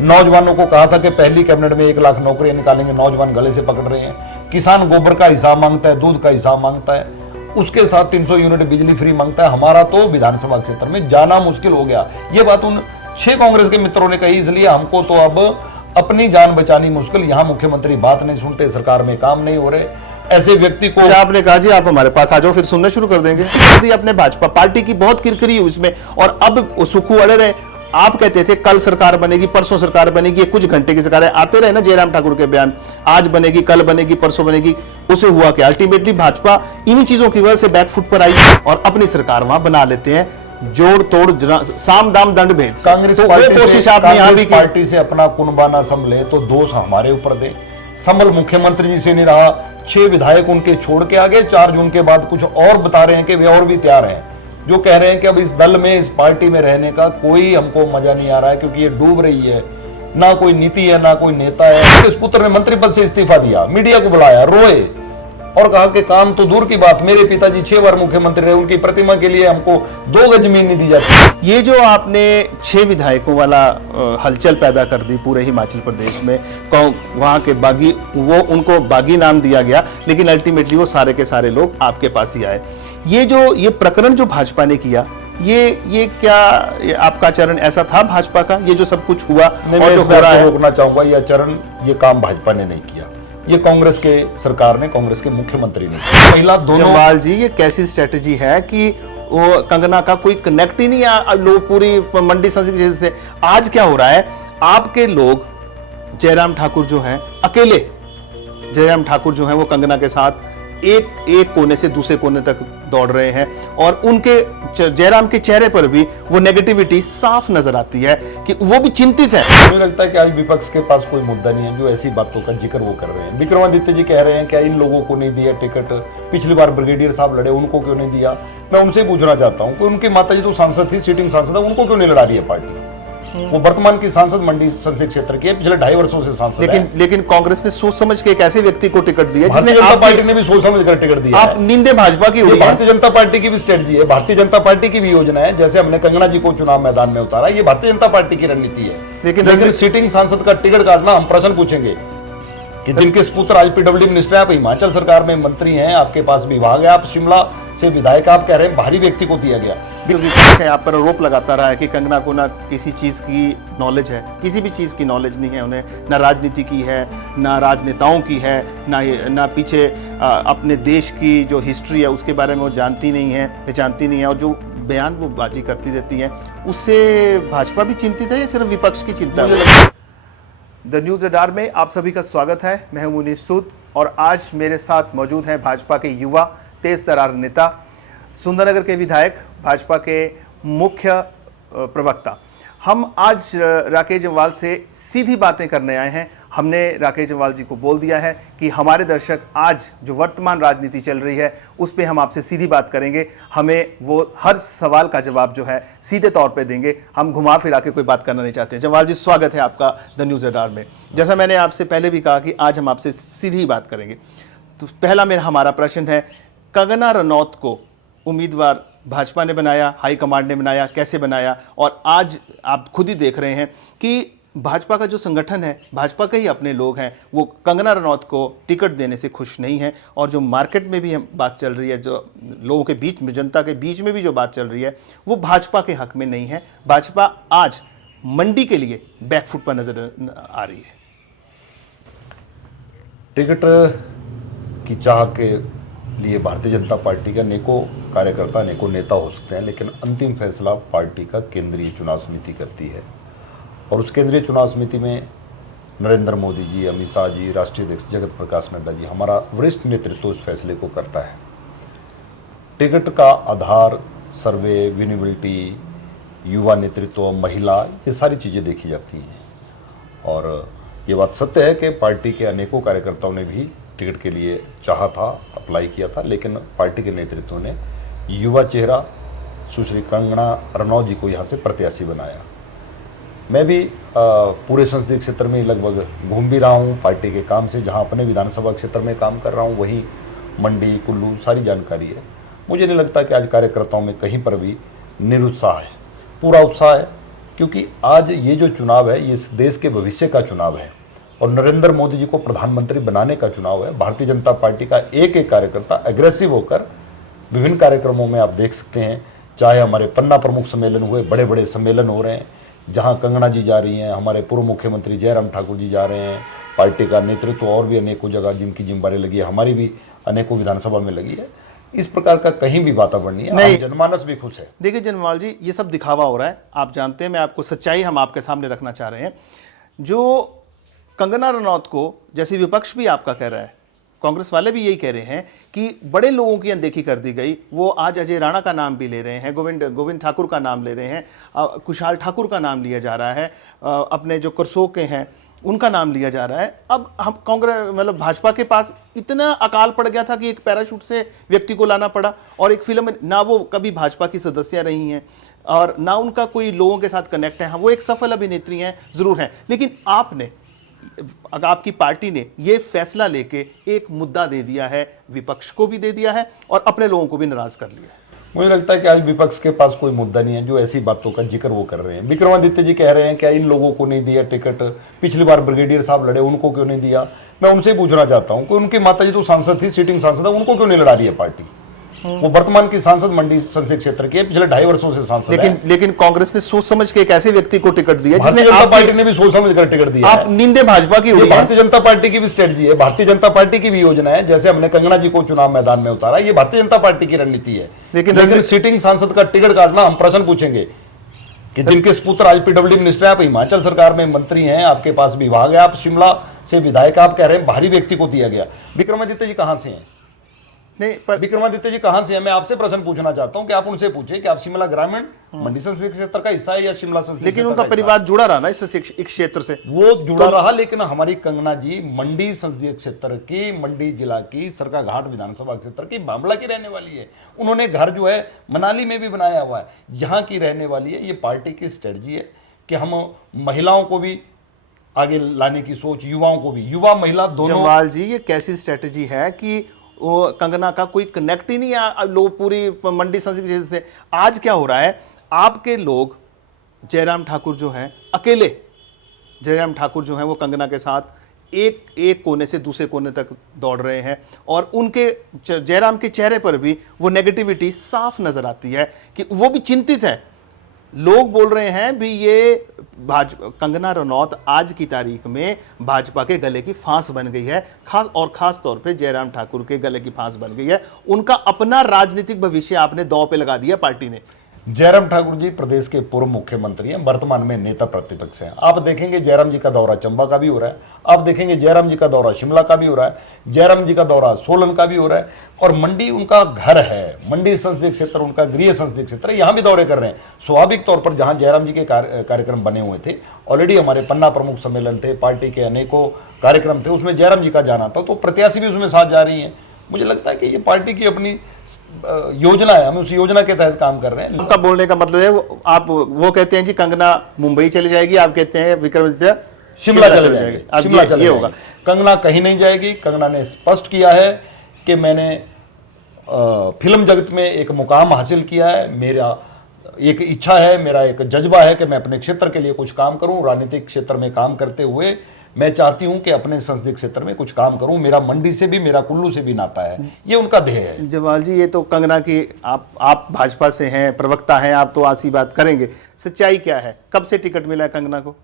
नौजवानों को कहा था कि पहली कैबिनेट में 1 लाख नौकरियां निकालेंगे, नौजवान गले से पकड़ रहे हैं। किसान गोबर का हिसाब मांगता है, दूध का हिसाब मांगता है, उसके साथ 300 यूनिट बिजली फ्री मांगता है। हमारा तो विधानसभा क्षेत्र में जाना मुश्किल हो गया। ये बात उन 6 कांग्रेस के मित्रों ने कही, इसलिए हमको तो अब अपनी जान बचानी मुश्किल। यहां मुख्यमंत्री बात नहीं सुनते, सरकार में काम नहीं हो रहे, ऐसे व्यक्ति को आपने कहा जी आप हमारे पास आ जाओ, फिर सुनना शुरू कर देंगे। अपने भाजपा पार्टी की बहुत किरकिरी हुई इसमें, और अब सुखू अड़े रहे। आप कहते थे कल सरकार बनेगी, परसों सरकार बनेगी, कुछ घंटे की सरकार है, आते रहे ना जयराम ठाकुर के बयान, आज बनेगी, कल बनेगी, परसों बनेगी। उसे हुआ कि अल्टीमेटली भाजपा इन्हीं चीजों की वजह से बैकफुट पर आई और अपनी सरकार वहां बना लेते हैं। जोड़ तोड़ साम दाम दंड भेद। कांग्रेस पार्टी से अपना कुनबाना संभले तो दोष हमारे ऊपर दे। संभल मुख्यमंत्री जी से नहीं रहा, 6 विधायक उनके छोड़ के आगे, 4 जून के बाद कुछ और बता रहे हैं कि वे और भी तैयार हैं, जो कह रहे हैं कि अब इस दल में, इस पार्टी में रहने का कोई हमको मजा नहीं आ रहा है, क्योंकि ये डूब रही है, ना कोई नीति है, ना कोई नेता है। इस पुत्र ने मंत्री पद से इस्तीफा दिया, मीडिया को बुलाया, रोए और कहा कि काम तो दूर की बात, मेरे पिताजी 6 बार मुख्यमंत्री रहे, उनकी प्रतिमा के लिए हमको 2 गज जमीन नहीं दी जाती। ये जो आपने 6 विधायकों वाला हलचल पैदा कर दी पूरे हिमाचल प्रदेश में, वहां के बागी, वो उनको बागी नाम दिया गया, लेकिन अल्टीमेटली वो सारे के सारे लोग आपके पास ही आए। ये प्रकरण जो भाजपा ने किया, ये क्या आपका चरण ऐसा था भाजपा का, ये जो सब कुछ हुआ और जो हो रहा है? रोकना चाहूंगा, यह चरण, ये काम भाजपा ने नहीं किया, ये कांग्रेस के सरकार ने, कांग्रेस के मुख्यमंत्री ने। महिला दोनों जम्वाल जी, ये कैसी स्ट्रेटेजी है कि वो कंगना का कोई कनेक्ट ही नहीं है लोग पूरी मंडी संसदीय से। आज क्या हो रहा है, आपके लोग जयराम ठाकुर जो हैं, अकेले जयराम ठाकुर जो हैं वो कंगना के साथ एक कोने से दूसरे कोने तक दौड़ रहे हैं, और उनके जयराम के चेहरे पर भी वो नेगेटिविटी साफ नजर आती है कि वो भी चिंतित है। मुझे लगता है कि आज विपक्ष के पास कोई मुद्दा नहीं है जो ऐसी बातों का जिक्र वो कर रहे हैं। विक्रमादित्य जी कह रहे हैं क्या इन लोगों को नहीं दिया टिकट, पिछली बार ब्रिगेडियर साहब लड़े, उनको क्यों नहीं दिया? मैं उनसे पूछना चाहता हूँ कि उनके माताजी तो सांसद थी, सीटिंग सांसद है, उनको क्यों नहीं लड़ा रही है पार्टी? वो वर्तमान की सांसद मंडी संसदीय क्षेत्र के पिछले 2.5 वर्षों से सांसद है। लेकिन कांग्रेस ने सोच समझ के एक ऐसे व्यक्ति को टिकट दिया, भारतीय जनता पार्टी ने भी सोच समझ कर टिकट दिया। आप नींदे भाजपा की हुई। भारतीय जनता पार्टी की भी स्ट्रेटजी है, भारतीय जनता पार्टी की भी योजना है। जैसे हमने कंगना जी को चुनाव मैदान में उतारा, ये भारतीय जनता पार्टी की रणनीति है। लेकिन सीटिंग सांसद का टिकट काटना, हम प्रश्न पूछेंगे कि जिनके पुत्र आज पीडब्ल्यूडी मिनिस्टर है, आप हिमाचल सरकार में मंत्री हैं, आपके पास विभाग है, आप शिमला से विधायक, आप कह रहे हैं बाहरी व्यक्ति को दिया गया। विपक्ष है आप पर आरोप लगाता रहा है कि कंगना को ना किसी चीज की नॉलेज है, किसी भी चीज की नॉलेज नहीं है उन्हें, ना राजनीति की है, ना राजनेताओं की है, ना पीछे अपने देश की जो हिस्ट्री है उसके बारे में वो जानती नहीं है, पहचानती नहीं है, और जो बयान वो बाजी करती रहती है, उससे भाजपा भी चिंतित है या सिर्फ विपक्ष की चिंता है? द न्यूज़ रडार में आप सभी का स्वागत है। मैं हूं मुनीश सूद और आज मेरे साथ मौजूद हैं भाजपा के युवा तेज तर्रार नेता, सुंदरनगर के विधायक, भाजपा के मुख्य प्रवक्ता। हम आज राकेश जम्वाल से सीधी बातें करने आए हैं। हमने राकेश जम्वाल जी को बोल दिया है कि हमारे दर्शक आज जो वर्तमान राजनीति चल रही है उस पर हम आपसे सीधी बात करेंगे, हमें वो हर सवाल का जवाब जो है सीधे तौर पे देंगे, हम घुमा फिरा के कोई बात करना नहीं चाहते। जम्वाल जी, स्वागत है आपका द न्यूज़ रडार में। जैसा मैंने आपसे पहले भी कहा कि आज हम आपसे सीधी बात करेंगे, तो पहला हमारा प्रश्न है, कंगना रनौत को उम्मीदवार भाजपा ने बनाया, हाईकमांड ने बनाया, कैसे बनाया? और आज आप खुद ही देख रहे हैं कि भाजपा का जो संगठन है, भाजपा के ही अपने लोग हैं, वो कंगना रनौत को टिकट देने से खुश नहीं है, और जो मार्केट में भी बात चल रही है, जो लोगों के बीच में, जनता के बीच में भी जो बात चल रही है, वो भाजपा के हक में नहीं है। भाजपा आज मंडी के लिए बैकफुट पर नजर आ रही है। टिकट की चाह के लिए भारतीय जनता पार्टी के अनेकों कार्यकर्ता, अनेकों नेता हो सकते हैं, लेकिन अंतिम फैसला पार्टी का केंद्रीय चुनाव समिति करती है, और उस केंद्रीय चुनाव समिति में नरेंद्र मोदी जी, अमित शाह जी, राष्ट्रीय अध्यक्ष जगत प्रकाश नड्डा जी, हमारा वरिष्ठ नेतृत्व उस फैसले को करता है। टिकट का आधार सर्वे, विनिबिलिटी, युवा नेतृत्व, महिला, ये सारी चीज़ें देखी जाती हैं, और ये बात सत्य है कि पार्टी के अनेकों कार्यकर्ताओं ने भी टिकट के लिए चाहा था, अप्लाई किया था, लेकिन पार्टी के नेतृत्व ने युवा चेहरा सुश्री कंगना रनौत जी को यहाँ से प्रत्याशी बनाया। मैं भी पूरे संसदीय क्षेत्र में लगभग घूम भी रहा हूँ पार्टी के काम से, जहाँ अपने विधानसभा क्षेत्र में काम कर रहा हूँ, वहीं मंडी, कुल्लू, सारी जानकारी है। मुझे नहीं लगता कि आज कार्यकर्ताओं में कहीं पर भी निरुत्साह है, पूरा उत्साह है। क्योंकि आज ये जो चुनाव है ये इस देश के भविष्य का चुनाव है और नरेंद्र मोदी जी को प्रधानमंत्री बनाने का चुनाव है। भारतीय जनता पार्टी का एक एक कार्यकर्ता एग्रेसिव होकर विभिन्न कार्यक्रमों में आप देख सकते हैं, चाहे हमारे पन्ना प्रमुख सम्मेलन हुए, बड़े बड़े सम्मेलन हो रहे हैं जहां कंगना जी जा रही हैं, हमारे पूर्व मुख्यमंत्री जयराम ठाकुर जी जा रहे हैं, पार्टी का नेतृत्व और भी अनेकों जगह जिनकी जिम्मेदारी लगी है, हमारी भी अनेकों विधानसभा में लगी है। इस प्रकार का कहीं भी वातावरण नहीं है, आज जनमानस भी खुश है। देखिए जनवाल जी, ये सब दिखावा हो रहा है, आप जानते हैं, मैं आपको सच्चाई हम आपके सामने रखना चाह रहे हैं। जो कंगना रनौत को, जैसे विपक्ष भी आपका कह रहा है, कांग्रेस वाले भी यही कह रहे हैं कि बड़े लोगों की अनदेखी कर दी गई। वो आज अजय राणा का नाम भी ले रहे हैं, गोविंद ठाकुर का नाम ले रहे हैं, कुशाल ठाकुर का नाम लिया जा रहा है, अपने जो करसोग के हैं उनका नाम लिया जा रहा है। अब हम कांग्रेस मतलब भाजपा के पास इतना अकाल पड़ गया था कि एक पैराशूट से व्यक्ति को लाना पड़ा, और एक फिल्म, ना वो कभी भाजपा की सदस्य रही हैं और ना उनका कोई लोगों के साथ कनेक्ट है। वो एक सफल अभिनेत्री हैं जरूर हैं, लेकिन आपकी पार्टी ने ये फैसला लेके एक मुद्दा दे दिया है, विपक्ष को भी दे दिया है और अपने लोगों को भी नाराज कर लिया है। मुझे लगता है कि आज विपक्ष के पास कोई मुद्दा नहीं है जो ऐसी बातों का जिक्र वो कर रहे हैं। विक्रमादित्य जी कह रहे हैं क्या इन लोगों को नहीं दिया टिकट, पिछली बार ब्रिगेडियर साहब लड़े उनको क्यों नहीं दिया। मैं उनसे पूछना चाहता हूं कि उनके माता जी तो सांसद थी, सीटिंग सांसद है, उनको क्यों नहीं लड़ा रही है पार्टी। वो वर्तमान की सांसद मंडी संसदीय क्षेत्र के पिछले 2.5 वर्षों से सांसद लेकिन कांग्रेस ने सोच समझ के एक ऐसे व्यक्ति को टिकट दिया जिसने जनता पार्टी ने भी सोच समझ कर टिकट दिया। आप नींदे भाजपा की उड़ी। भारतीय जनता पार्टी की भी स्ट्रेटजी है, भारतीय जनता पार्टी की भी योजना है। जैसे हमने कंगना जी को चुनाव मैदान में उतारा, ये भारतीय जनता पार्टी की रणनीति है। लेकिन सीटिंग सांसद का टिकट काटना, हम प्रश्न पूछेंगे कि जिनके पुत्र आज पीडब्ल्यूडी मिनिस्टर है, आप हिमाचल सरकार में मंत्री हैं, आपके पास विभाग है, आप शिमला से विधायक, आप कह रहे हैं बाहरी व्यक्ति को दिया गया। विक्रमादित्य जी कहां से हैं? नहीं, पर विक्रमादित्य जी कहां से हैं? मैं आपसे प्रश्न पूछना चाहता हूं कि आप उनसे पूछे कि आप शिमला ग्रामीण मंडी संसदीय क्षेत्र का हिस्सा है या शिमला संसदीय, लेकिन उनका परिवार जुड़ा रहा ना इस क्षेत्र से, वो जुड़ा रहा। लेकिन हमारी कंगना जी मंडी संसदीय क्षेत्र की, मंडी जिला की सरकाघाट विधानसभा क्षेत्र की बामला की रहने वाली है। उन्होंने घर जो है मनाली में भी बनाया हुआ है, यहाँ की रहने वाली है। ये पार्टी की स्ट्रेटजी है कि हम महिलाओं को भी आगे लाने की सोच, युवाओं को भी, युवा महिला दोनों। जम्वाल जी, ये कैसी स्ट्रेटजी है कि वो कंगना का कोई कनेक्ट ही नहीं है लोग पूरी मंडी संसदीय से। आज क्या हो रहा है, आपके लोग जयराम ठाकुर जो हैं, अकेले जयराम ठाकुर जो हैं वो कंगना के साथ एक कोने से दूसरे कोने तक दौड़ रहे हैं, और उनके जयराम के चेहरे पर भी वो नेगेटिविटी साफ नजर आती है कि वो भी चिंतित है। लोग बोल रहे हैं भी ये कंगना रनौत आज की तारीख में भाजपा के गले की फांस बन गई है, खास तौर पे जयराम ठाकुर के गले की फांस बन गई है। उनका अपना राजनीतिक भविष्य आपने दांव पे लगा दिया पार्टी ने। जयराम ठाकुर जी प्रदेश के पूर्व मुख्यमंत्री हैं, वर्तमान में नेता प्रतिपक्ष हैं। आप देखेंगे जयराम जी का दौरा चंबा का भी हो रहा है, आप देखेंगे जयराम जी का दौरा शिमला का भी हो रहा है, जयराम जी का दौरा सोलन का भी हो रहा है, और मंडी उनका घर है, मंडी संसदीय क्षेत्र उनका गृह संसदीय क्षेत्र है, यहाँ भी दौरे कर रहे हैं। स्वाभाविक तौर पर जहाँ जयराम जी के कार्यक्रम बने हुए थे, ऑलरेडी हमारे पन्ना प्रमुख सम्मेलन थे, पार्टी के अनेकों कार्यक्रम थे, उसमें जयराम जी का जाना था, तो प्रत्याशी भी उसमें साथ जा रही हैं। मुझे लगता है कि ये पार्टी की अपनी योजना है, हम उस योजना के तहत काम कर रहे हैं। उनका बोलने का मतलब है वो कहते हैं जी कंगना मुंबई चली जाएगी, आप कहते हैं विक्रमादित्य शिमला चले जाएंगे। शिमला चले होगा, कंगना कहीं नहीं जाएगी। कंगना ने स्पष्ट किया है कि मैंने फिल्म जगत में एक मुकाम हासिल किया है, मेरा एक इच्छा है, मेरा एक जज्बा है कि मैं अपने क्षेत्र के लिए कुछ काम करूं। राजनीतिक क्षेत्र में काम करते हुए मैं चाहती हूं कि अपने संसदीय क्षेत्र में कुछ काम करूं। मेरा मंडी से भी, मेरा कुल्लू से भी नाता है, ये उनका ध्येय है। जवाल जी, ये तो कंगना की, आप भाजपा से हैं, प्रवक्ता हैं, आप तो आसी बात करेंगे। सच्चाई क्या है, कब से टिकट मिला है कंगना को?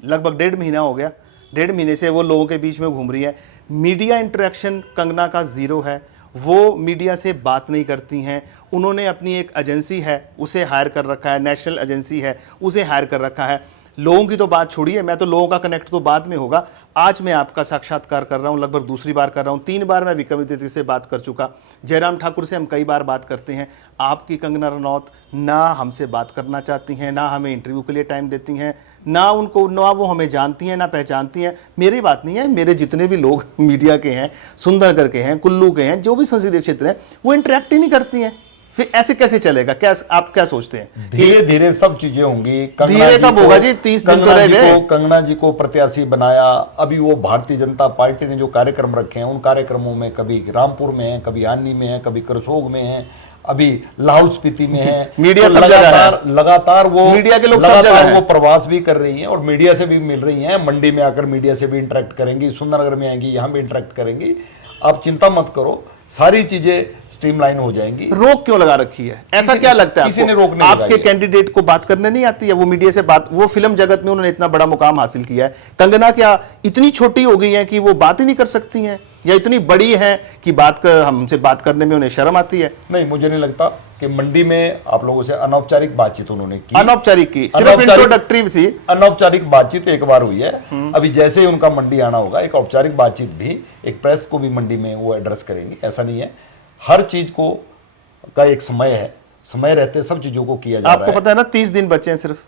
लगभग 1.5 महीना हो गया। 1.5 महीने से वो लोगों के बीच में घूम रही है। मीडिया इंटरेक्शन कंगना का जीरो है, वो मीडिया से बात नहीं करती हैं। उन्होंने अपनी एक एजेंसी है उसे हायर कर रखा है, नेशनल एजेंसी है उसे हायर कर रखा है। लोगों की तो बात छोड़िए, मैं तो लोगों का कनेक्ट तो बाद में होगा। आज मैं आपका साक्षात्कार कर रहा हूं, लगभग दूसरी बार कर रहा हूं। 3 बार मैं विक्रमादित्य से बात कर चुका, जयराम ठाकुर से हम कई बार बात करते हैं। आपकी कंगना रनौत ना हमसे बात करना चाहती हैं, ना हमें इंटरव्यू के लिए टाइम देती हैं, ना वो हमें जानती हैं, ना पहचानती हैं। मेरी बात नहीं है, मेरे जितने भी लोग मीडिया के हैं, सुंदरगढ़ के हैं, कुल्लू के हैं, जो भी संसदीय क्षेत्र है, वो इंटरेक्ट ही नहीं करती हैं। फिर ऐसे कैसे चलेगा? आप क्या सोचते हैं? धीरे धीरे सब चीजें होंगी। धीरे कब होगा जी? 30 दिन तो रह गए। कंगना जी को प्रत्याशी बनाया, अभी वो भारतीय जनता पार्टी ने जो कार्यक्रम रखे हैं, उन कार्यक्रमों में कभी रामपुर में है, कभी आनी में है, कभी करसोग में है, अभी लाहौल स्पीति में है। मीडिया तो सब जगह है। लगातार वो मीडिया के लोग सब जगह लगातार हैं। वो प्रवास भी कर रही हैं और मीडिया से भी मिल रही हैं। मंडी में आकर मीडिया से भी इंटरेक्ट करेंगी, सुंदरनगर में आएंगी, यहाँ भी इंटरेक्ट करेंगी। आप चिंता मत करो, सारी चीजें स्ट्रीमलाइन हो जाएंगी। रोक क्यों लगा रखी है, ऐसा क्या लगता है किसी ने आपको? रोक नहीं लगाई आपके है। कैंडिडेट को बात करने नहीं आती है? वो मीडिया से बात, वो फिल्म जगत में उन्होंने इतना बड़ा मुकाम हासिल किया है। कंगना क्या इतनी छोटी हो गई है कि वो बात ही नहीं कर सकती हैं, या इतनी बड़ी है कि हमसे बात करने में उन्हें शर्म आती है? नहीं, मुझे नहीं लगता कि मंडी में आप लोगों से अनौपचारिक बातचीत उन्होंने की। अनौपचारिक की, सिर्फ इंट्रोडक्टरी थी। अनौपचारिक बातचीत एक बार हुई है। अभी जैसे ही उनका मंडी आना होगा, एक औपचारिक बातचीत भी, एक प्रेस को भी मंडी में वो एड्रेस करेंगे। ऐसा नहीं है, हर चीज को का एक समय है, समय रहते सब चीजों को किया जा रहा है। आपको पता है ना 30 दिन बचे हैं सिर्फ।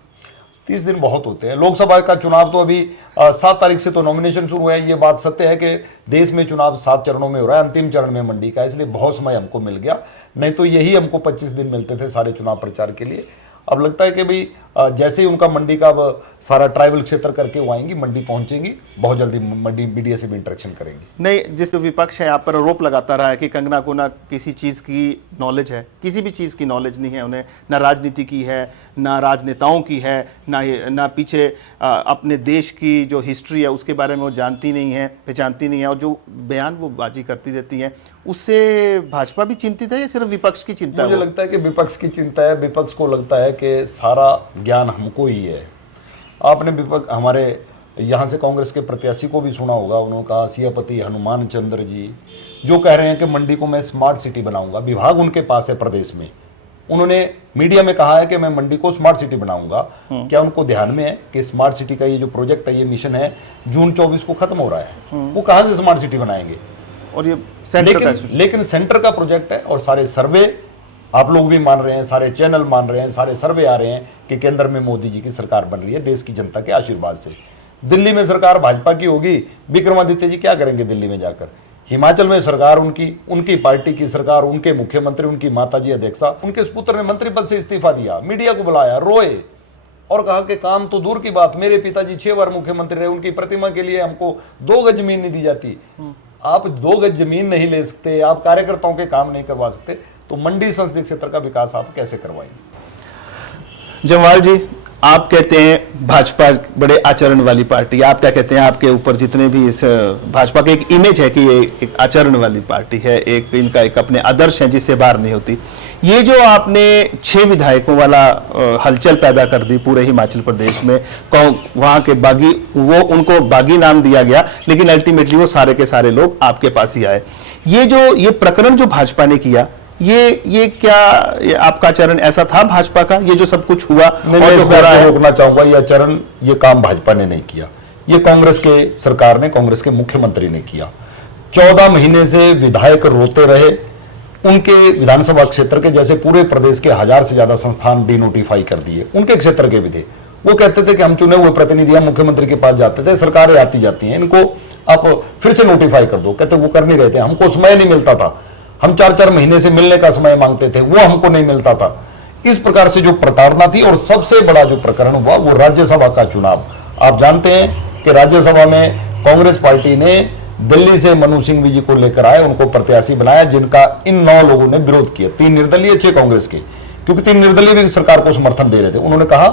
30 दिन बहुत होते हैं। लोकसभा का चुनाव तो अभी 7 तारीख से तो नॉमिनेशन शुरू है। ये बात सत्य है कि देश में चुनाव 7 चरणों में हो रहा है, अंतिम चरण में मंडी का, इसलिए बहुत समय हमको मिल गया। नहीं तो यही हमको 25 दिन मिलते थे सारे चुनाव प्रचार के लिए। अब लगता है कि भाई जैसे ही उनका मंडी का अब सारा ट्राइबल क्षेत्र करके वो आएंगी, मंडी पहुंचेंगी, बहुत जल्दी मंडी मीडिया से भी इंटरेक्शन करेंगी। नहीं, जिस विपक्ष है आप पर आरोप लगाता रहा है कि कंगना को ना किसी चीज़ की नॉलेज है, किसी भी चीज़ की नॉलेज नहीं है उन्हें, ना राजनीति की है, ना राजनेताओं की है, ना पीछे अपने देश की जो हिस्ट्री है उसके बारे में वो जानती नहीं है, पहचानती नहीं है, और जो बयान वो बाजी करती रहती है, उससे भाजपा भी चिंतित है या सिर्फ विपक्ष की चिंता है? मुझे लगता है कि विपक्ष की चिंता है। विपक्ष को लगता है कि सारा ज्ञान हमको ही है। आपने विपक्ष हमारे यहाँ से कांग्रेस के प्रत्याशी को भी सुना होगा, उन्होंने कहा सियापति हनुमान चंद्र जी जो कह रहे हैं कि मंडी को मैं स्मार्ट सिटी बनाऊंगा, विभाग उनके पास है प्रदेश में, उन्होंने मीडिया में कहा है कि मैं मंडी को स्मार्ट सिटी बनाऊंगा। क्या उनको ध्यान में है कि स्मार्ट सिटी का ये जो प्रोजेक्ट है, ये मिशन है, जून 24 को खत्म हो रहा है, वो कहाँ से स्मार्ट सिटी बनाएंगे? और ये सेंटर लेकिन सेंटर का प्रोजेक्ट है और सारे सर्वे आप लोग भी मान रहे हैं, सारे चैनल मान रहे हैं, सारे सर्वे आ रहे हैं कि केंद्र में मोदी जी की सरकार बन रही है देश की जनता के आशीर्वाद से। दिल्ली में सरकार भाजपा की होगी, विक्रमादित्य जी क्या करेंगे दिल्ली में जाकर? हिमाचल में सरकार उनकी पार्टी की सरकार, उनके मुख्यमंत्री, उनकी माताजी अध्यक्षा, उनके सुपुत्र ने मंत्री पद से इस्तीफा दिया, मीडिया को बुलाया, रोए और कहा कि काम तो दूर की बात, मेरे पिताजी 6 बार मुख्यमंत्री रहे, उनकी प्रतिमा के लिए हमको 2 गज जमीन नहीं दी जाती। आप 2 गज जमीन नहीं ले सकते, आप कार्यकर्ताओं के काम नहीं करवा सकते, तो मंडी संसदीय क्षेत्र का विकास आप कैसे करवाएंगे? जमवाल जी, आप कहते हैं भाजपा बड़े आचरण वाली पार्टी, आप क्या कहते हैं? आपके ऊपर जितने भी इस भाजपा की एक इमेज है कि ये एक आचरण वाली पार्टी है, एक इनका एक अपने आदर्श है जिससे बाहर नहीं होती। ये जो आपने 6 विधायकों वाला हलचल पैदा कर दी पूरे हिमाचल प्रदेश में, वहां के बागी, वो उनको बागी नाम दिया गया, लेकिन अल्टीमेटली वो सारे के सारे लोग आपके पास ही आए। ये प्रकरण जो भाजपा ने किया, ये क्या ये आपका चरण ऐसा था भाजपा का, ये जो सब कुछ हुआ और जो हो रहा है? रोकना चाहूंगा, यह चरण, ये काम भाजपा ने नहीं किया, ये कांग्रेस के सरकार ने, कांग्रेस के मुख्यमंत्री ने किया। 14 महीने से विधायक रोते रहे, उनके विधानसभा क्षेत्र के जैसे पूरे प्रदेश के 1000 से ज्यादा संस्थान डिनोटिफाई कर दिए, उनके क्षेत्र के भी थे। वो कहते थे कि हम चुने हुए प्रतिनिधि मुख्यमंत्री के पास जाते थे, सरकारें आती जाती हैं, इनको आप फिर से नोटिफाई कर दो। कहते वो कर नहीं रहे थे, हमको समय नहीं मिलता था, हम 4-4 महीने से मिलने का समय मांगते थे, वो हमको नहीं मिलता था। इस प्रकार से जो प्रताड़ना थी, और सबसे बड़ा जो प्रकरण हुआ वो राज्यसभा का चुनाव। आप जानते हैं कि राज्यसभा में कांग्रेस पार्टी ने दिल्ली से मनु सिंह जी को लेकर आए, उनको प्रत्याशी बनाया, जिनका इन 9 लोगों ने विरोध किया, 3 निर्दलीय, 6 कांग्रेस के, क्योंकि 3 निर्दलीय भी सरकार को समर्थन दे रहे थे। उन्होंने कहा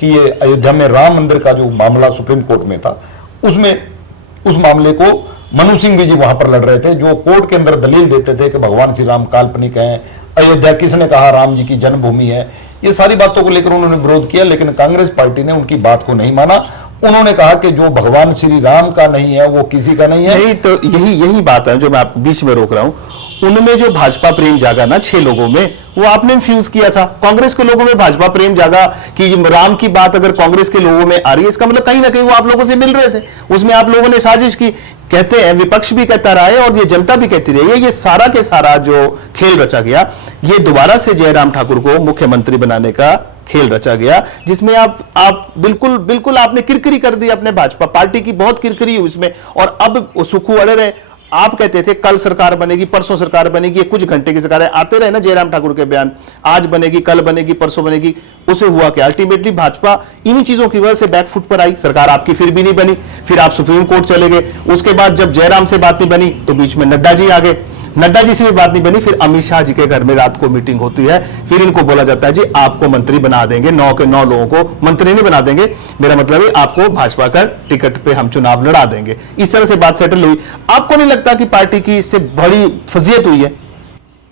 कि ये अयोध्या में राम मंदिर का जो मामला सुप्रीम कोर्ट में था, उस मामले को मनु सिंह जी वहां पर लड़ रहे थे, जो कोर्ट के अंदर दलील देते थे कि भगवान श्री राम काल्पनिक हैं, अयोध्या किसने कहा राम जी की जन्मभूमि है, ये सारी बातों को लेकर उन्होंने विरोध किया। लेकिन कांग्रेस पार्टी ने उनकी बात को नहीं माना। उन्होंने कहा कि जो भगवान श्री राम का नहीं है वो किसी का नहीं है। नहीं, तो यही बात है जो मैं आपको बीच में रोक रहा हूं। उनमें जो भाजपा प्रेम जागा ना 6 लोगों में, वो आपने फ्यूज किया था। कांग्रेस के लोगों में भाजपा प्रेम जागा कि राम की बात अगर कांग्रेस के लोगों में आ रही है, इसका मतलब कहीं ना कहीं वो आप लोगों से मिल रहे थे, उसमें आप लोगों ने साजिश की। कहते हैं, विपक्ष भी कहता रहा है और ये जनता भी कहती रही है, ये सारा के सारा जो खेल रचा गया, ये दोबारा से जयराम ठाकुर को मुख्यमंत्री बनाने का खेल रचा गया, जिसमें आप बिल्कुल आपने किरकिरी कर दी, अपने भाजपा पार्टी की बहुत किरकिरी हुई उसमें, और अब सुखू अड़े रहे। आप कहते थे कल सरकार बनेगी, परसों सरकार बनेगी, कुछ घंटे की सरकार है, आते रहे ना जयराम ठाकुर के बयान, आज बनेगी, कल बनेगी, परसों बनेगी। उसे हुआ क्या? अल्टीमेटली भाजपा इन्हीं चीजों की वजह से बैकफुट पर आई, सरकार आपकी फिर भी नहीं बनी, फिर आप सुप्रीम कोर्ट चले गए। उसके बाद जब जयराम से बात नहीं बनी तो बीच में नड्डा जी आ गए, नड्डा जी से भी बात नहीं बनी, फिर अमित शाह जी के घर में रात को मीटिंग होती है, फिर इनको बोला जाता है जी आपको मंत्री बना देंगे, 9 के 9 लोगों को मंत्री नहीं बना देंगे, मेरा मतलब है आपको भाजपा का टिकट पे हम चुनाव लड़ा देंगे। इस तरह से बात सेटल हुई। आपको नहीं लगता कि पार्टी की इससे बड़ी फजीयत हुई है?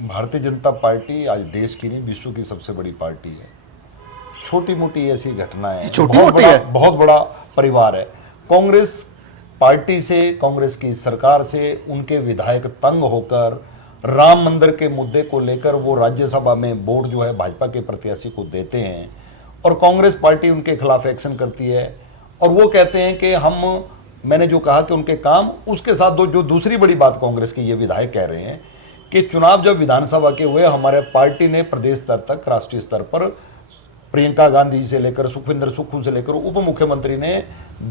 भारतीय जनता पार्टी आज देश की नहीं विश्व की सबसे बड़ी पार्टी है। छोटी मोटी ऐसी घटनाएं, छोटी मोटी है, बहुत बड़ा परिवार है। कांग्रेस पार्टी से, कांग्रेस की सरकार से उनके विधायक तंग होकर राम मंदिर के मुद्दे को लेकर वो राज्यसभा में वोट जो है भाजपा के प्रत्याशी को देते हैं और कांग्रेस पार्टी उनके खिलाफ एक्शन करती है और वो कहते हैं कि हम, मैंने जो कहा कि उनके काम, उसके साथ जो दूसरी बड़ी बात कांग्रेस के ये विधायक कह रहे हैं कि चुनाव जब विधानसभा के हुए, हमारे पार्टी ने प्रदेश स्तर तक, राष्ट्रीय स्तर पर प्रियंका गांधी से लेकर सुखविंदर सुक्खू से लेकर उप मुख्यमंत्री ने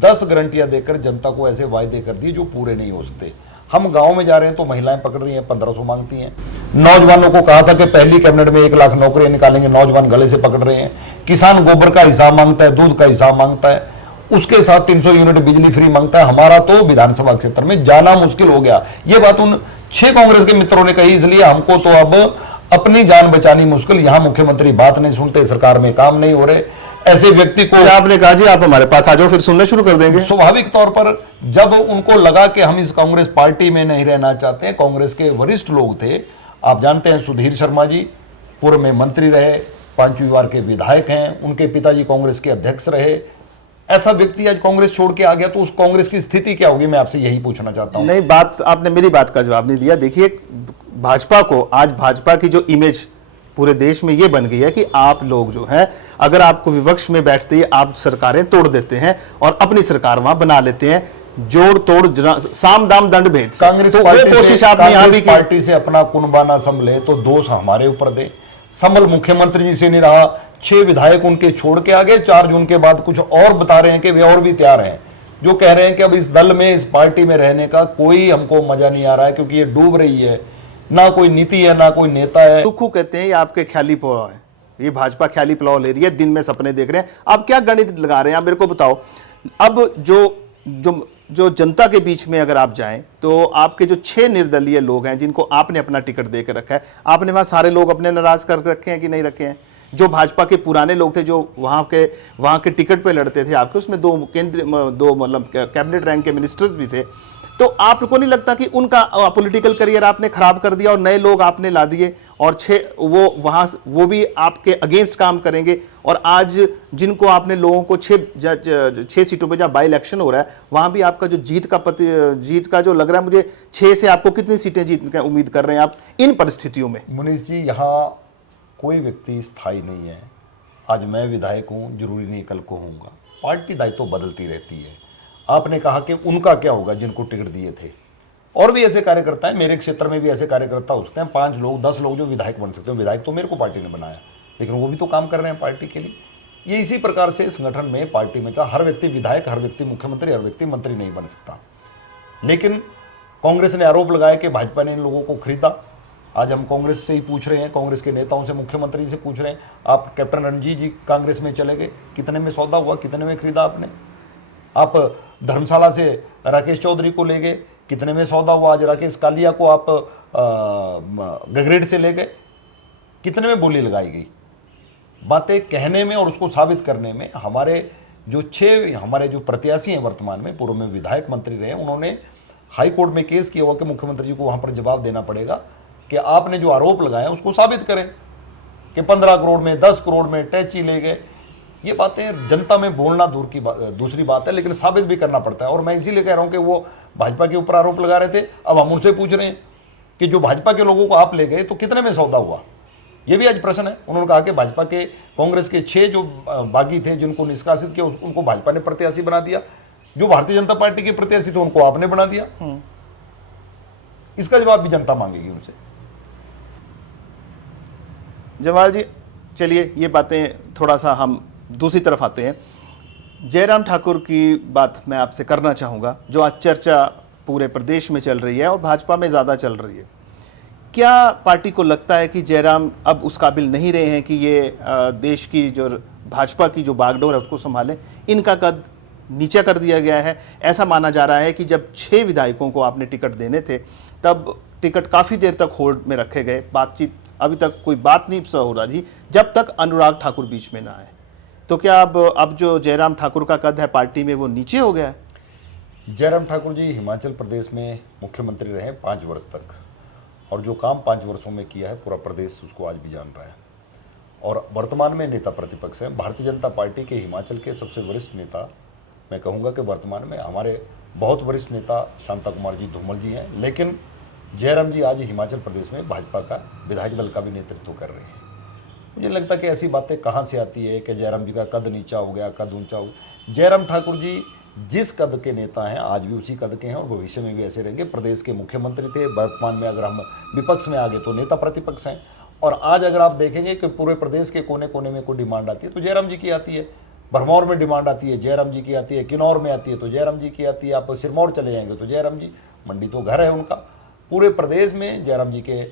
10 गारंटियां देकर जनता को ऐसे वायदे कर दिए जो पूरे नहीं हो सकते। हम गांव में जा रहे हैं तो महिलाएं पकड़ रही हैं, 1500 मांगती हैं। नौजवानों को कहा था कि पहली कैबिनेट में 1 लाख नौकरियां निकालेंगे, नौजवान गले से पकड़ रहे हैं। किसान गोबर का हिसाब मांगता है, दूध का हिसाब मांगता है, उसके साथ 300 यूनिट बिजली फ्री मांगता है। हमारा तो विधानसभा क्षेत्र में जाना मुश्किल हो गया। ये बात उन 6 कांग्रेस के मित्रों ने कही, इसलिए हमको तो अब अपनी जान बचानी मुश्किल। यहां मुख्यमंत्री बात नहीं सुनते, सरकार में काम नहीं हो रहे, ऐसे व्यक्ति को आपने कहा जी आप हमारे पास आ जाओ, फिर सुनना शुरू कर देंगे। स्वाभाविक तौर पर जब उनको लगा कि हम इस कांग्रेस पार्टी में नहीं रहना चाहते हैं, कांग्रेस के वरिष्ठ लोग थे, आप जानते हैं सुधीर शर्मा जी पूर्व में मंत्री रहे, 5वीं बार के विधायक हैं, उनके पिताजी कांग्रेस के अध्यक्ष रहे, ऐसा व्यक्ति आज कांग्रेस छोड़ के आ गया तो उस कांग्रेस की स्थिति क्या होगी, मैं आपसे यही पूछना चाहता हूं। नहीं, बात आपने मेरी बात का जवाब नहीं दिया। देखिए, भाजपा को आज, भाजपा की जो इमेज पूरे देश में ये बन गई है कि आप लोग जो हैं, अगर आपको विपक्ष में बैठते ही आप सरकारें तोड़ देते हैं और अपनी सरकार वहां बना लेते हैं, जोड़ तोड़ साम दाम दंड भेद। कांग्रेस पार्टी से अपना कुनबा ना संभले तो दोष हमारे ऊपर दे। संभल मुख्यमंत्री जी से नहीं रहा, 6 विधायक उनके छोड़ के आ गए। 4 जून के बाद कुछ और बता रहे हैं कि वे और भी तैयार हैं, जो कह रहे हैं कि अब इस दल में, इस पार्टी में रहने का कोई हमको मजा नहीं आ रहा है क्योंकि ये डूब रही है, ना कोई नीति है, ना कोई नेता है। सुक्खू कहते हैं ये आपके ख्याली पुलाव है, ये भाजपा ख्याली पुलाव ले रही है, दिन में सपने देख रहे हैं। आप क्या गणित लगा रहे हैं, आप मेरे को बताओ। अब जो जनता के बीच में अगर आप जाएं तो आपके जो 6 निर्दलीय लोग हैं जिनको आपने अपना टिकट देकर रखा है, आपने वहां सारे लोग अपने नाराज कर रखे हैं कि नहीं रखे हैं? जो भाजपा के पुराने लोग थे जो वहां के टिकट पे लड़ते थे आपके, उसमें 2 मतलब कैबिनेट रैंक के मिनिस्टर्स भी थे। तो आपको नहीं लगता कि उनका पॉलिटिकल करियर आपने खराब कर दिया और नए लोग आपने ला दिए और 6 वो भी आपके अगेंस्ट काम करेंगे? और आज जिनको आपने लोगों को 6 सीटों पे जहाँ बाई इलेक्शन हो रहा है, वहां भी आपका जो जीत का जो लग रहा है मुझे, 6 से आपको कितनी सीटें जीतने की उम्मीद कर रहे हैं आप इन परिस्थितियों में? मुनीष जी, यहाँ कोई व्यक्ति स्थायी नहीं है। आज मैं विधायक हूँ, जरूरी नहीं कल को होऊंगा। पार्टी दायित्व बदलती रहती है। आपने कहा कि उनका क्या होगा जिनको टिकट दिए थे, और भी ऐसे कार्यकर्ता हैं, मेरे क्षेत्र में भी ऐसे कार्यकर्ता हो सकते हैं, 5 लोग 10 लोग जो विधायक बन सकते हैं। विधायक तो मेरे को पार्टी ने बनाया, लेकिन वो भी तो काम कर रहे हैं पार्टी के लिए। ये इसी प्रकार से संगठन में, पार्टी में हर व्यक्ति विधायक, हर व्यक्ति मुख्यमंत्री, हर व्यक्ति मंत्री नहीं बन सकता। लेकिन कांग्रेस ने आरोप लगाया कि भाजपा ने इन लोगों को खरीदा। आज हम कांग्रेस से ही पूछ रहे हैं, कांग्रेस के नेताओं से, मुख्यमंत्री से पूछ रहे हैं, आप कैप्टन रणजीत जी कांग्रेस में चले गए, कितने में सौदा हुआ, कितने में खरीदा आपने? आप धर्मशाला से राकेश चौधरी को ले गए, कितने में सौदा हुआ? आज राकेश कालिया को आप गगरेट से ले गए, कितने में बोली लगाई गई? बातें कहने में और उसको साबित करने में हमारे जो 6 हमारे जो प्रत्याशी हैं वर्तमान में, पूर्व में विधायक मंत्री रहे, उन्होंने हाई कोर्ट में केस किया हुआ कि मुख्यमंत्री जी को वहाँ पर जवाब देना पड़ेगा कि आपने जो आरोप लगाए उसको साबित करें कि 15 करोड़ में, 10 करोड़ में टैची ले गए। ये बातें जनता में बोलना दूसरी बात है, लेकिन साबित भी करना पड़ता है। और मैं इसीलिए कह रहा हूं कि वो भाजपा के ऊपर आरोप लगा रहे थे, अब हम उनसे पूछ रहे हैं कि जो भाजपा के लोगों को आप ले गए तो कितने में सौदा हुआ? ये भी आज प्रश्न है। उन्होंने कहा कि भाजपा के, कांग्रेस के 6 जो बागी थे जिनको निष्कासित किया उनको भाजपा ने प्रत्याशी बना दिया, जो भारतीय जनता पार्टी के प्रत्याशी थे उनको आपने बना दिया। इसका जवाब भी जनता मांगेगी उनसे। जवाहर जी, चलिए ये बातें थोड़ा सा हम दूसरी तरफ आते हैं। जयराम ठाकुर की बात मैं आपसे करना चाहूँगा, जो आज चर्चा पूरे प्रदेश में चल रही है और भाजपा में ज़्यादा चल रही है। क्या पार्टी को लगता है कि जयराम अब उस काबिल नहीं रहे हैं कि ये देश की जो भाजपा की जो बागडोर है उसको संभालें? इनका कद नीचा कर दिया गया है। ऐसा माना जा रहा है कि जब 6 विधायकों को आपने टिकट देने थे तब टिकट काफ़ी देर तक होल्ड में रखे गए, बातचीत अभी तक कोई बात नहीं हो रहा जी, जब तक अनुराग ठाकुर बीच में ना आए। तो क्या अब जो जयराम ठाकुर का कद है पार्टी में वो नीचे हो गया है? जयराम ठाकुर जी हिमाचल प्रदेश में मुख्यमंत्री रहे 5 वर्ष तक, और जो काम 5 वर्षों में किया है पूरा प्रदेश उसको आज भी जान रहा है। और वर्तमान में नेता प्रतिपक्ष हैं। भारतीय जनता पार्टी के हिमाचल के सबसे वरिष्ठ नेता, मैं कहूँगा कि वर्तमान में हमारे बहुत वरिष्ठ नेता शांता कुमार जी धूमल जी हैं, लेकिन जयराम जी आज हिमाचल प्रदेश में भाजपा का विधायक दल का भी नेतृत्व कर रहे हैं। मुझे लगता है कि ऐसी बातें कहाँ से आती है कि जयराम जी का कद नीचा हो गया, कद ऊंचा हो गया। जयराम ठाकुर जी जिस कद के नेता हैं आज भी उसी कद के हैं और भविष्य में भी ऐसे रहेंगे। प्रदेश के मुख्यमंत्री थे, वर्तमान में अगर हम विपक्ष में आ गए तो नेता प्रतिपक्ष हैं। और आज अगर आप देखेंगे कि पूरे प्रदेश के कोने कोने में कोई डिमांड आती है तो जयराम जी की आती है। भरमौर में डिमांड आती है, जयराम जी की आती है। किन्नौर में आती है तो जयराम जी की आती है। आप सिरमौर चले जाएंगे तो जयराम जी, मंडी तो घर है उनका। पूरे प्रदेश में जयराम जी के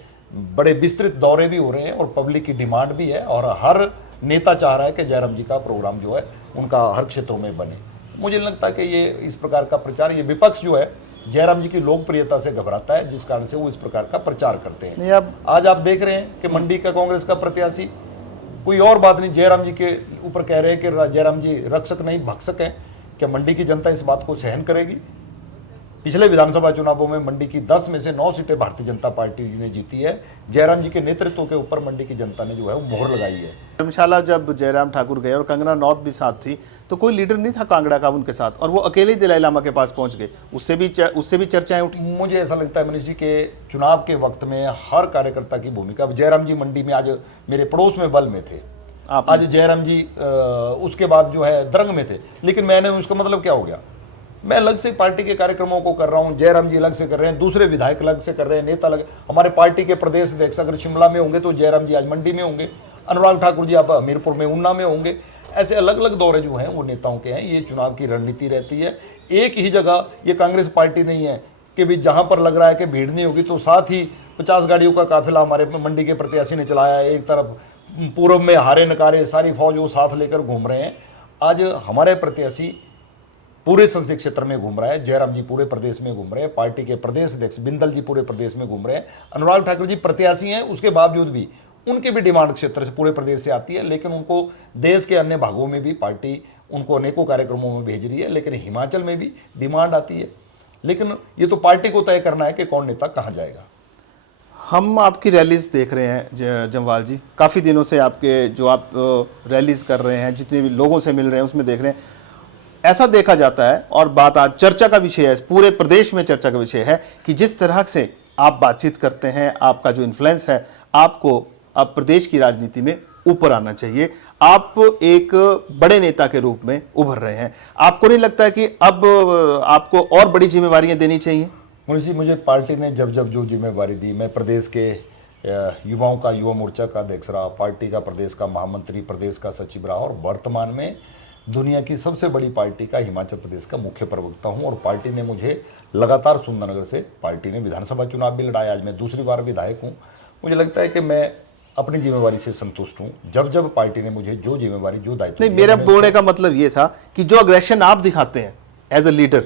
बड़े विस्तृत दौरे भी हो रहे हैं और पब्लिक की डिमांड भी है, और हर नेता चाह रहा है कि जयराम जी का प्रोग्राम जो है उनका हर क्षेत्रों में बने। मुझे लगता है कि ये इस प्रकार का प्रचार, ये विपक्ष जो है जयराम जी की लोकप्रियता से घबराता है, जिस कारण से वो इस प्रकार का प्रचार करते हैं। अब आज आप देख रहे हैं कि मंडी का कांग्रेस का प्रत्याशी, कोई और बात नहीं, जयराम जी के ऊपर कह रहे हैं कि जयराम जी रक्षक नहीं भक्षक हैं। क्या मंडी की जनता इस बात को सहन करेगी? पिछले विधानसभा चुनावों में मंडी की 10 में से 9 सीटें भारतीय जनता पार्टी ने जीती है। जयराम जी के नेतृत्व के ऊपर मंडी की जनता ने जो है वो मोहर लगाई है। धर्मशाला जब जयराम ठाकुर गए और कंगना नौत भी साथ थी तो कोई लीडर नहीं था कांगड़ा का उनके साथ, और वो अकेले ही दलाई लामा के पास पहुंच गए। उससे भी चर्चाएं उठी। मुझे ऐसा लगता है मनीष जी के चुनाव के वक्त में हर कार्यकर्ता की भूमिका, जयराम जी मंडी में आज मेरे पड़ोस में बल में थे, आज जयराम जी उसके बाद जो है द्रंग में थे, लेकिन मैंने उसका मतलब क्या हो गया, मैं अलग से पार्टी के कार्यक्रमों को कर रहा हूं, जयराम जी अलग से कर रहे हैं, दूसरे विधायक अलग से कर रहे हैं, नेता अलग। हमारे पार्टी के प्रदेश अध्यक्ष अगर शिमला में होंगे तो जयराम जी आज मंडी में होंगे, अनुराग ठाकुर जी आप हमीरपुर में, ऊना में होंगे। ऐसे अलग अलग दौरे जो हैं वो नेताओं के हैं। ये चुनाव की रणनीति रहती है। एक ही जगह ये कांग्रेस पार्टी नहीं है कि भी जहां पर लग रहा है कि भीड़ नहीं होगी तो साथ ही 50 गाड़ियों का काफिला हमारे मंडी के प्रत्याशी ने चलाया है। एक तरफ पूर्व में हारे नकारे सारी फौज वो साथ लेकर घूम रहे हैं। आज हमारे प्रत्याशी पूरे संसदीय क्षेत्र में घूम रहा है, जयराम जी पूरे प्रदेश में घूम रहे हैं, पार्टी के प्रदेश अध्यक्ष बिंदल जी पूरे प्रदेश में घूम रहे हैं, अनुराग ठाकुर जी प्रत्याशी हैं, उसके बावजूद भी उनके भी डिमांड क्षेत्र से पूरे प्रदेश से आती है। लेकिन उनको देश के अन्य भागों में भी पार्टी उनको अनेकों कार्यक्रमों में भेज रही है, लेकिन हिमाचल में भी डिमांड आती है। लेकिन ये तो पार्टी को तय करना है कि कौन नेता कहाँ जाएगा। हम आपकी रैलीज देख रहे हैं जम्वाल जी, काफ़ी दिनों से आपके जो आप रैलीज कर रहे हैं, जितने भी लोगों से मिल रहे हैं उसमें देख रहे हैं, ऐसा देखा जाता है और बात आज चर्चा का विषय है, पूरे प्रदेश में चर्चा का विषय है कि जिस तरह से आप बातचीत करते हैं, आपका जो इन्फ्लुएंस है, आपको अब प्रदेश की राजनीति में ऊपर आना चाहिए। आप एक बड़े नेता के रूप में उभर रहे हैं। आपको नहीं लगता कि अब आपको और बड़ी जिम्मेवारियां देनी चाहिए? मुझे मुझे पार्टी ने जब जब जो जिम्मेवारी दी, मैं प्रदेश के युवाओं का युवा मोर्चा का अध्यक्ष रहा, पार्टी का प्रदेश का महामंत्री, प्रदेश का सचिव रहा, और वर्तमान में दुनिया की सबसे बड़ी पार्टी का हिमाचल प्रदेश का मुख्य प्रवक्ता हूं। और पार्टी ने मुझे लगातार सुंदरनगर से पार्टी ने विधानसभा चुनाव भी लड़ाया, आज मैं दूसरी बार विधायक हूं। मुझे लगता है कि मैं अपनी जिम्मेवारी से संतुष्ट हूं। जब जब पार्टी ने मुझे जो जिम्मेवारी, जो दायित्व नहीं, मेरा बोलने का मतलब ये था कि जो अग्रेशन आप दिखाते हैं as a leader,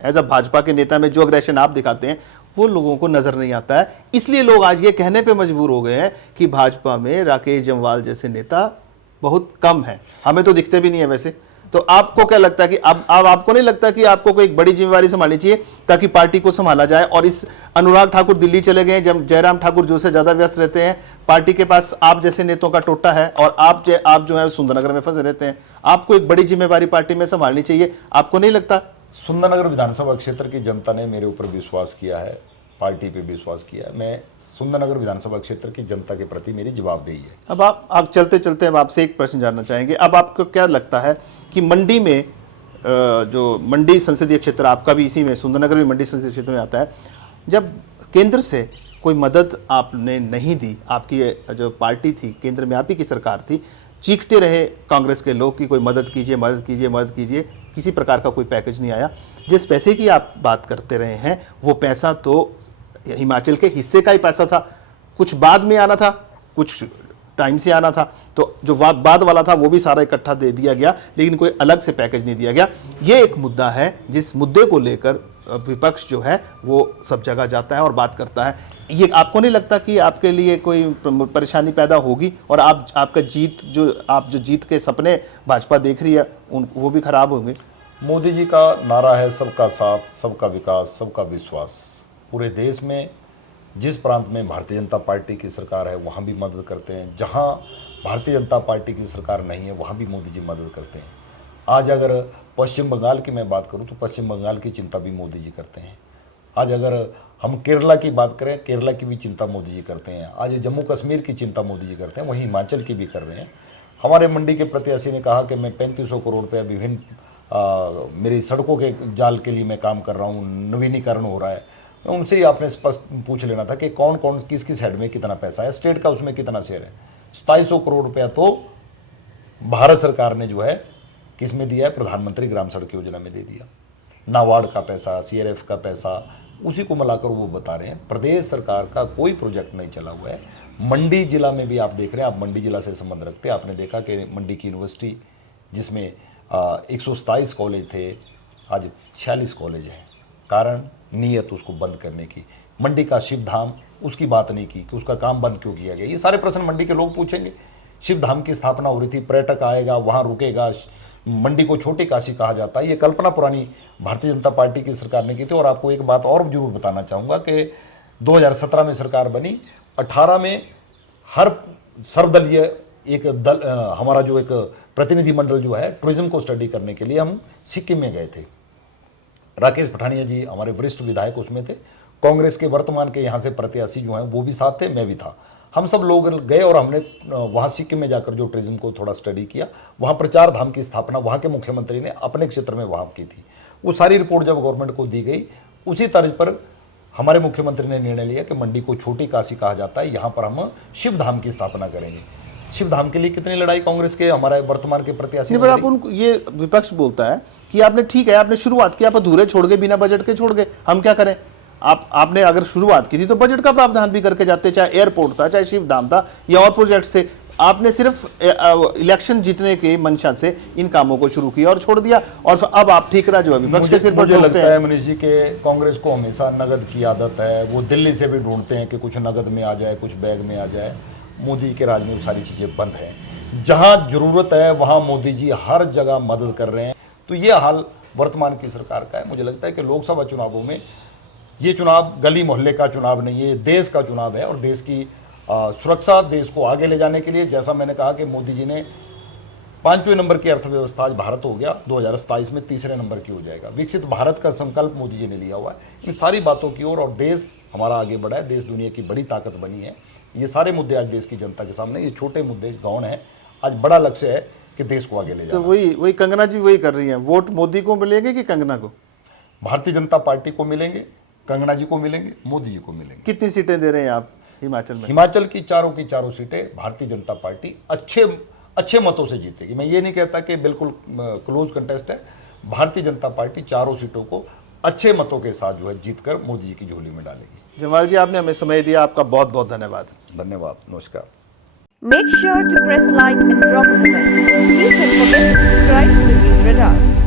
as a Bhajpa के नेता में जो अग्रेशन आप दिखाते हैं वो लोगों को नजर नहीं आता है। इसलिए लोग आज ये कहने पे मजबूर हो गए हैं कि भाजपा में राकेश जम्वाल जैसे नेता बहुत कम है, हमें तो दिखते भी नहीं है वैसे। तो आपको क्या लगता है कि अब आपको नहीं लगता कि आपको कोई एक बड़ी जिम्मेवारी संभालनी चाहिए ताकि पार्टी को संभाला जाए? और इस अनुराग ठाकुर दिल्ली चले गए, जब जयराम ठाकुर जो से ज्यादा व्यस्त रहते हैं, पार्टी के पास आप जैसे नेताओं का टोटा है और आप जो है सुंदरनगर में फंसे रहते हैं, आपको एक बड़ी जिम्मेवारी पार्टी में संभालनी चाहिए, आपको नहीं लगता? सुंदरनगर विधानसभा क्षेत्र की जनता ने मेरे ऊपर विश्वास किया है, पार्टी पे विश्वास किया है। मैं सुंदरनगर विधानसभा क्षेत्र की जनता के प्रति मेरी जवाबदेही है। अब आप चलते चलते अब आपसे एक प्रश्न जानना चाहेंगे। अब आपको क्या लगता है कि मंडी में जो मंडी संसदीय क्षेत्र आपका भी इसी में, सुंदरनगर भी मंडी संसदीय क्षेत्र में आता है, जब केंद्र से कोई मदद आपने नहीं दी, आपकी जो पार्टी थी केंद्र में, आप ही की सरकार थी, चीखते रहे कांग्रेस के लोग कि कोई मदद कीजिए, मदद कीजिए, मदद कीजिए, किसी प्रकार का कोई पैकेज नहीं आया। जिस पैसे की आप बात करते रहे हैं वो पैसा तो हिमाचल के हिस्से का ही पैसा था, कुछ बाद में आना था, कुछ टाइम से आना था, तो जो बाद वाला था वो भी सारा इकट्ठा दे दिया गया, लेकिन कोई अलग से पैकेज नहीं दिया गया। ये एक मुद्दा है जिस मुद्दे को लेकर विपक्ष जो है वो सब जगह जाता है और बात करता है। ये आपको नहीं लगता कि आपके लिए कोई परेशानी पैदा होगी और आपका जीत के सपने भाजपा देख रही है वो भी खराब होंगे? मोदी जी का नारा है सबका साथ, सबका विकास, सबका विश्वास। पूरे देश में जिस प्रांत में भारतीय जनता पार्टी की सरकार है वहाँ भी मदद करते हैं, जहाँ भारतीय जनता पार्टी की सरकार नहीं है वहाँ भी मोदी जी मदद करते हैं। आज अगर पश्चिम बंगाल की मैं बात करूं तो पश्चिम बंगाल की चिंता भी मोदी जी करते हैं। आज अगर हम केरला की बात करें, केरला की भी चिंता मोदी जी करते हैं। आज जम्मू कश्मीर की चिंता मोदी जी करते हैं, वहीं हिमाचल की भी कर रहे हैं। हमारे मंडी के प्रत्याशी ने कहा कि मैं 3500 करोड़ रुपया विभिन्न मेरी सड़कों के जाल के लिए मैं काम कर रहा हूँ, नवीनीकरण हो रहा है। तो उनसे ही आपने स्पष्ट पूछ लेना था कि कौन कौन किस किस हेड में कितना पैसा है, स्टेट का उसमें कितना शेयर है। 2700 करोड़ रुपया तो भारत सरकार ने जो है किस में दिया है, प्रधानमंत्री ग्राम सड़क योजना में दे दिया। नाबार्ड का पैसा, सीआरएफ का पैसा, उसी को मिलाकर वो बता रहे हैं। प्रदेश सरकार का कोई प्रोजेक्ट नहीं चला हुआ है। मंडी जिला में भी आप देख रहे हैं, आप मंडी जिला से संबंध रखते हैं, आपने देखा कि मंडी की यूनिवर्सिटी जिसमें 127 कॉलेज थे, आज 46 कॉलेज हैं। कारण नीयत उसको बंद करने की। मंडी का शिव धाम, उसकी बात नहीं की कि उसका काम बंद क्यों किया गया। ये सारे प्रश्न मंडी के लोग पूछेंगे। शिव धाम की स्थापना हो रही थी, पर्यटक आएगा, वहाँ रुकेगा, मंडी को छोटी काशी कहा जाता है। ये कल्पना पुरानी भारतीय जनता पार्टी की सरकार ने की थी। और आपको एक बात और जरूर बताना चाहूँगा कि 2017 में सरकार बनी, 18 में हर सर्वदलीय एक दल, हमारा जो एक प्रतिनिधिमंडल जो है टूरिज्म को स्टडी करने के लिए हम सिक्किम में गए थे। राकेश पठानिया जी हमारे वरिष्ठ विधायक उसमें थे, कांग्रेस के वर्तमान के यहाँ से प्रत्याशी जो हैं वो भी साथ थे, मैं भी था। हम सब लोग गए और हमने वहाँ सिक्किम में जाकर जो टूरिज्म को थोड़ा स्टडी किया। वहाँ पर 4 धाम की स्थापना वहाँ के मुख्यमंत्री ने अपने क्षेत्र में वहाँ की थी। वो सारी रिपोर्ट जब गवर्नमेंट को दी गई, उसी तर्ज पर हमारे मुख्यमंत्री ने निर्णय लिया कि मंडी को छोटी काशी कहा जाता है, यहाँ पर हम शिव धाम की स्थापना करेंगे। शिव धाम के लिए कितनी लड़ाई कांग्रेस के हमारे वर्तमान के प्रत्याशी ने। पर आप उनको ये विपक्ष बोलता है कि आपने ठीक है, आपने शुरुआत की, आप अधूरे छोड़ गए, बिना बजट के छोड़ गए, हम क्या करें। आपने अगर शुरुआत की थी तो बजट का प्रावधान भी करके जाते, चाहे एयरपोर्ट था, चाहे शिव धाम था या और प्रोजेक्ट थे। आपने सिर्फ इलेक्शन जीतने के मंशा से इन कामों को शुरू किया और छोड़ दिया, और अब आप ठीकरा जो है विपक्ष के सिर पर मुझे लगता है मनीष जी के कांग्रेस को हमेशा नगद की आदत है। वो दिल्ली से भी ढूंढते हैं कि कुछ नगद में आ जाए, कुछ बैग में आ जाए। मोदी के राज में वो सारी चीज़ें बंद हैं। जहां जरूरत है वहां मोदी जी हर जगह मदद कर रहे हैं। तो ये हाल वर्तमान की सरकार का है। मुझे लगता है कि लोकसभा चुनावों में ये चुनाव गली मोहल्ले का चुनाव नहीं है, देश का चुनाव है। और देश की सुरक्षा, देश को आगे ले जाने के लिए, जैसा मैंने कहा कि मोदी जी ने 5वें नंबर की अर्थव्यवस्था आज भारत हो गया, 2027 में 3रे नंबर की हो जाएगा। विकसित भारत का संकल्प मोदी जी ने लिया हुआ है। इन सारी बातों की ओर और देश हमारा आगे बढ़ा है, देश दुनिया की बड़ी ताकत बनी है। ये सारे मुद्दे आज देश की जनता के सामने, ये छोटे मुद्दे गौण हैं। आज बड़ा लक्ष्य है कि देश को आगे ले जाना। तो वही कंगना जी वही कर रही हैं। वोट मोदी को मिलेंगे कि कंगना को? भारतीय जनता पार्टी को मिलेंगे, कंगना जी को मिलेंगे, मोदी जी को मिलेंगे। कितनी सीटें दे रहे हैं आप हिमाचल में? हिमाचल की चारों सीटें भारतीय जनता पार्टी अच्छे मतों से जीतेगी। मैं ये नहीं कहता कि बिल्कुल क्लोज कंटेस्ट है। भारतीय जनता पार्टी 4 सीटों को अच्छे मतों के साथ जो है जीतकर मोदी जी की झोली में डालेगी। जमाल जी, आपने हमें समय दिया, आपका बहुत बहुत धन्यवाद। धन्यवाद, नमस्कार। Make sure to press like and drop a comment. Please don't forget to subscribe to the News Radar.